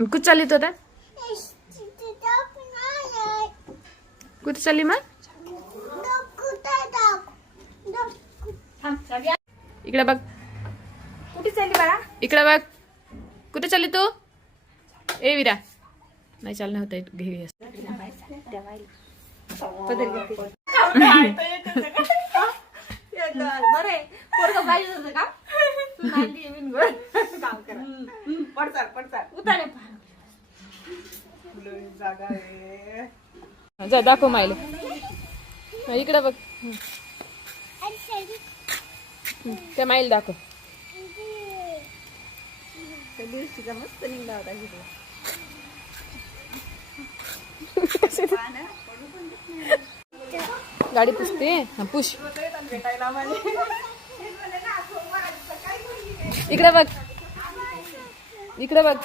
कुठं चालली तू आता? कुठे चालली मग? इकडे बघ. कुठे चालली बाळा? इकडे बघ. कुठे चालली तू? ए विरा, नाही चालणं होत आहे. घे बरे पोरगं पाहिजे होतं का? काम करा. पडचाल उतारे जागा आहे. जा दाखव मायला. इकडे बघ. त्या माईल दाखव. मस्त निघला होता गाडी पुसते. हा पुश. इकडे बघ. इकडे बघ.